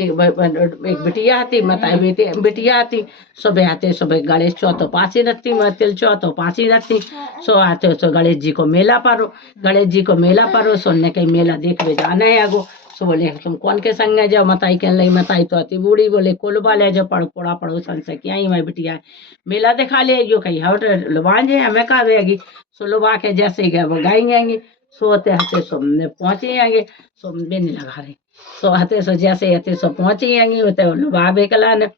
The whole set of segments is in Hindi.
एक बिटिया आती मता बिटिया आती सुबह आते सुबह गणेश चौथ पासी रखती मैं तिल चौथ पासी रखती सो आते सो गणेश जी को मेला पारो गणेश जी को मेला पारो सुनने कहीं मेला देखने जाना है आगो सो बोले तुम कौन के संग जाओ मताई कहने लगी मताई तो आती बूढ़ी बोले कोलबा ले जाओ पड़ा पड़ोसन से क्या ही मैं बिटिया मेला दिखा ले जो कहीं हट लुभान जे हमें कहा रहेगी सो लुभा के जैसे गाएंगे सोते हते सो पहुंचे आएंगे सो बेनी लगा रहे सो हते सो जैसे हते सो पहुंची आएंगी होते लुभा बेकला ने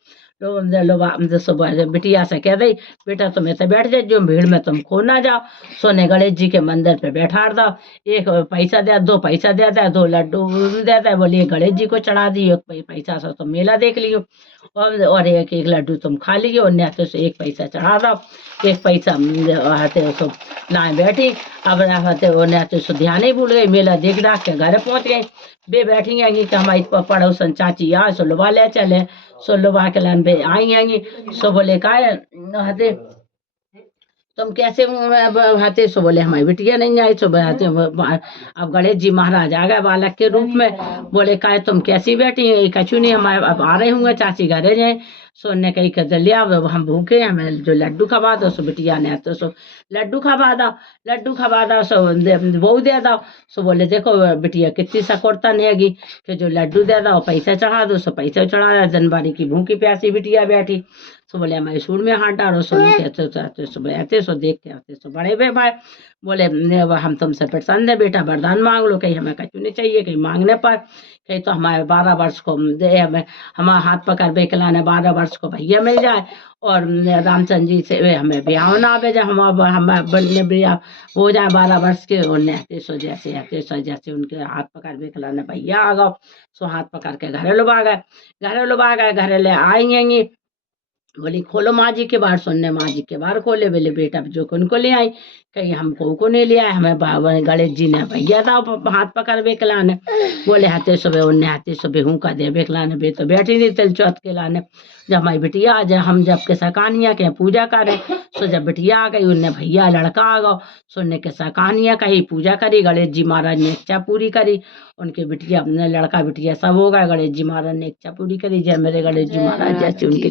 लुभा सो बिटिया से कह दई बेटा तुम ऐसे बैठ जाओ जो भीड़ में तुम खो ना जाओ सोने गणेश जी के मंदिर पे बैठा दो एक पैसा दे दो पैसा देता है 2 लड्डू देता है बोलिए गणेश जी को चढ़ा दियो पैसा से तुम मेला देख लियो और एक एक लड्डू तुम खा लियो और तो से एक पैसा चढ़ा दो एक पैसा हते सो लाए बैठी अब हते तो सो ध्यान ही भूल गई मेला देख डाक के घर पहुंच गई बे बैठी आएंगी कि हमारी पड़ोसन चाची आ सो लुभा ले चले सो लुभा के लान बे आई आएंगी सो बोले का हते तुम कैसे हाथे सो बोले हमारी बिटिया नहीं आई सो हाथे अब गणेश जी महाराज आ गए बालक के रूप में बोले का तुम कैसी बैठी कछु नहीं हमारे अब आ रहे होंगे चाची घरे जाए सो ने कही कर लिया हम भूखे हमें जो लड्डू खवा दो सो बिटिया ने तो सो लड्डू खवा दो सो बहू दे दो सो बोले देखो बिटिया कितनी सकोरतन हैगी कि जो लड्डू दे दो पैसा चढ़ा दो सो पैसा चढ़ा दो जनबारी की भूखी प्यासी बिटिया बैठी सो बोले हमारे सूर में हाथ डालो सो कहते सो बैठे सो देख के आते सो बड़े बे भाई बोले हम तुमसे प्रसन्न है बेटा वरदान मांग लो कहीं हमें कछु नहीं चाहिए कहीं मांगने पर कहीं तो हमारे 12 वर्ष को दे हमें हमारा हाथ पकड़ बेकलाने 12 वर्ष को भैया मिल जाए और रामचंद्र जी से हमें ब्याह ना आवे जाए हमारे बनने ब्याह हो जाए 12 वर्ष के और नहते सो जैसे उनके हाथ पकड़ बेकलाने भैया आ गो सो हाथ पकड़ के घरे लुभा गए घरे ले आएंगे बोली खोलो माँ जी के बाहर सुनने माँ जी के बाहर खोले बोले बेटा जो उनको ले आई कहीं हमको को नहीं ले आए हमें गणेश जी ने भैया था हाथ पकड़ बेकलाने बोले हाथे सुबह उन्ने हाथे सुबह हूँ का दे बेकलाने बे तो बैठी नहीं तिल चौथ के लाने जब हमारी बिटिया आ जाए हम जब के सकानिया के पूजा करें सो जब बिटिया आ गई उनने भैया लड़का आ गो सुनने के सकानिया कही पूजा करी गणेश जी महाराज ने इच्छा पूरी करी उनके बिटिया लड़का बिटिया सब हो गए गणेश जी महाराज ने इच्छा पूरी करी जय मेरे गणेश जी महाराज जैसे उनकी